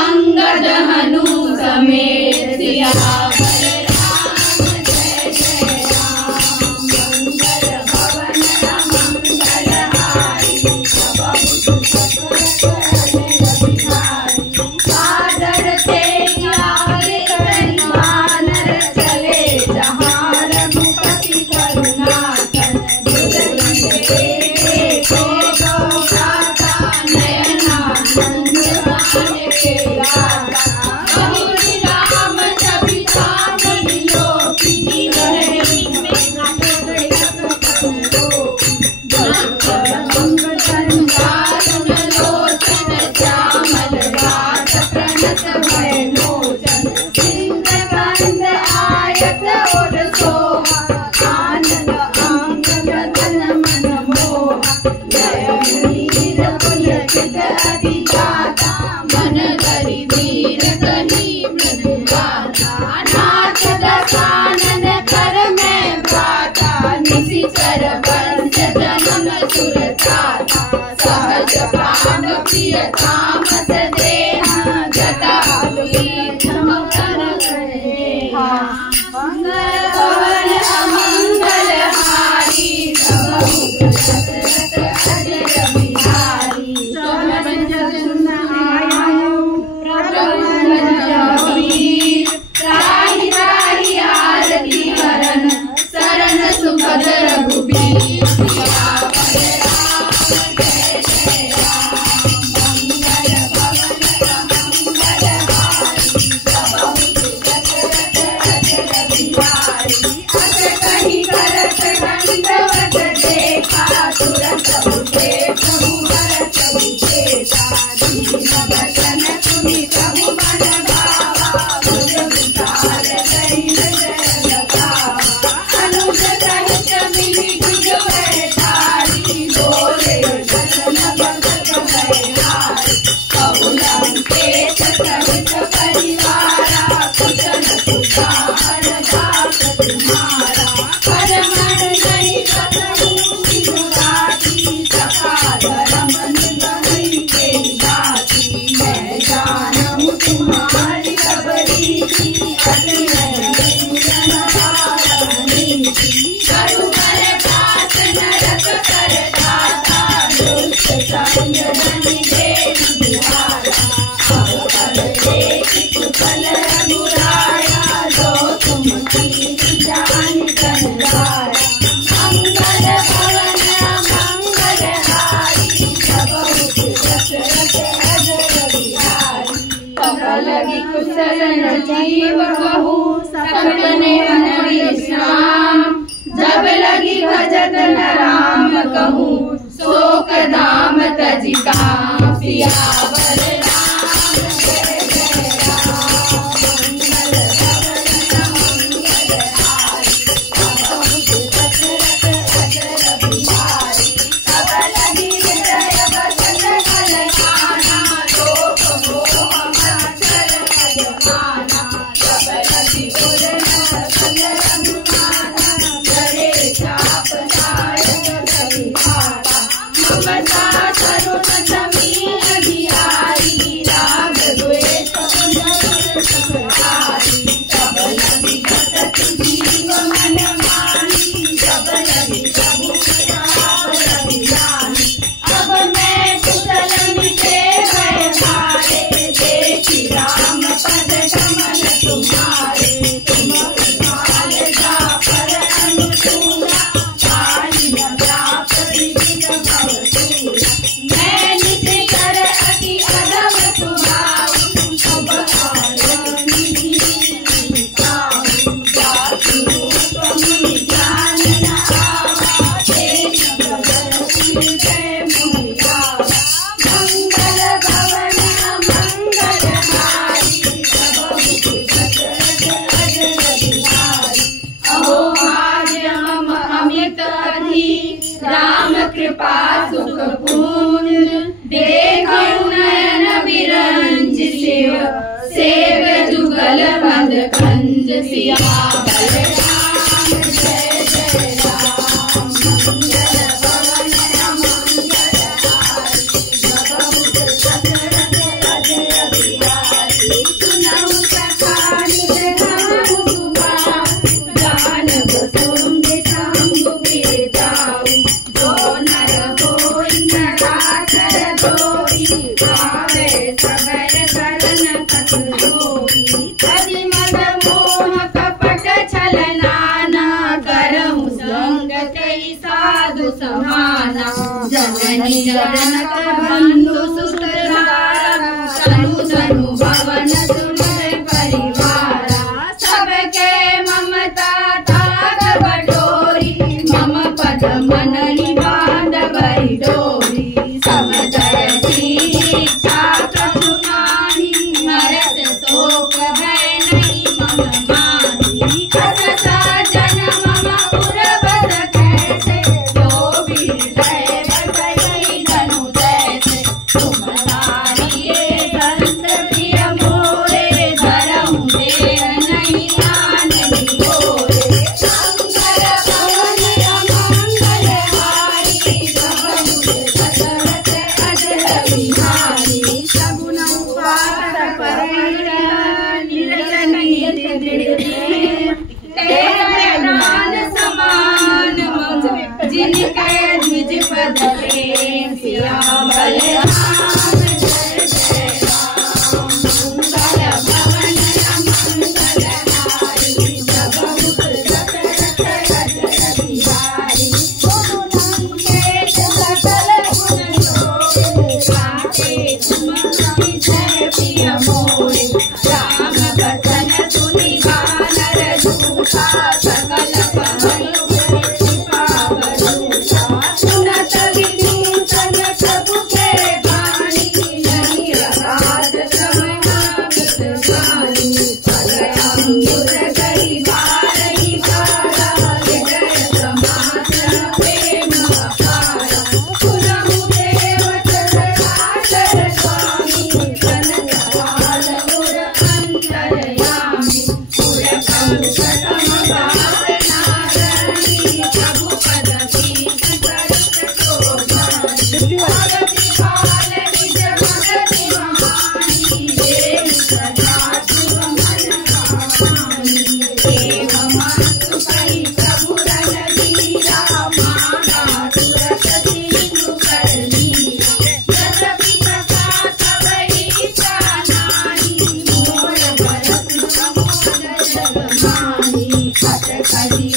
अंगद हनु समेत सियावर राम जय जय राम। मंगल भवन मंगल हारी बहुत सादर से यारे वानर चले जहाँ रघुपति करुणाकर राम छवि शरण जीव कहू सपने मन विश्राम। जब लगी भजत न राम कहूँ शोक धाम तजिका। सियावर राम जय जय राम मंगल भवन मंगल हारी। दशरथ अजर बिहारी सब लगी हृदय बसन कल्याणा। शोक मोह मत्सर अजमाना सब लगी उड़न सन रघुमाना। करे चाप दायक कविहारा ममता करुण जमीन बिहारी। राग द्वेष पुनर सुखहारी सब लगी घटत जीव मन मानी। सब लगी प्रभु प्रताप रघुरानी। अब मैं कुशल मिटे भय भारे देखी राम पद कमल तुम्हारे। तुम कृपाल जा पर अनुसूरा पाई न व्याप विविध भवसूरा। मैं नित कर अति अधम सुहाऊं सब आरती गाऊं। जाति रूप मुनि ज्ञान न आवा तेज बदन जय मुनि आवा। मंगल भवन मंगल हारी सब दशरथ अजर बिहारी। अहो भाग्य मम अमित अधि राम कृपा सुख पूर्ण। देखो नयन विरंज शिव सेव जुगल पद कंज। सियावर राम जय जय राम मंगल भवन मंगल हारी। सब दशरथ अजर बिहारी। सुनहु सखानि कहूँ सुभाऊ जानब सुंद शंभु गिर जाऊ। जो नर होई नराधर धोई भावे सबर शरण कछु होई। तदि मद मोह कपट छल नाना करहु संग कई साधु समाना। जननी जनक बंधु सुत धारा तनु तनु भवन सुमर परिवारा। सबके ममता ताग बटोरी मम पद मन बांधवई डोरी। सब जयसी इच्छा कछु नाही हरत शोक भय नहीं मम माही। अस सजन मम उर बस कैसे जो भी हृदय बसई धनु जैसे। तुम सारिये संत प्रिय मोरे धरहु देह नहीं आननि गोरे। मंगल भवन मंगल हारी सब दशरथ अजर बिहारी। सगुन उपास परहित निर्जन नियत दृढ़ तेरे प्राण समान मम जिनके द्विज पद प्रेम। सियावर राम जय जय राम मंगल भवन मंगल हारी। सब दशरथ अजर बिहारी। गुरु लंकेश सकल गुण सोरे गाते तुम अतिशय प्रिय मोरे। राम बचन सुनि वानर झूठा सकल कहलु कृपा बरूठा। सुनत विभीषण प्रभु के बाणी नहीं अगाध समयामित जानी। पद अंकुर गई बारही बारा हृदय समासन प्रेम अपारा। सुनहु देव चरणाचर स्वामी कनक पाल उर अंतरयामी। उर कंस तम गार नारणी प्रभु पद पीठ सरित शोभानी। भगति काल निज भगति महानी देव सदा शिव मन कहानी। देव मातु कहि प्रभु रणधीरा माना तुरत दीनु कर लीरा। यद्यपि कथा सब इच्छा नाही मोर भरत प्रमोद जग माही। अत कहि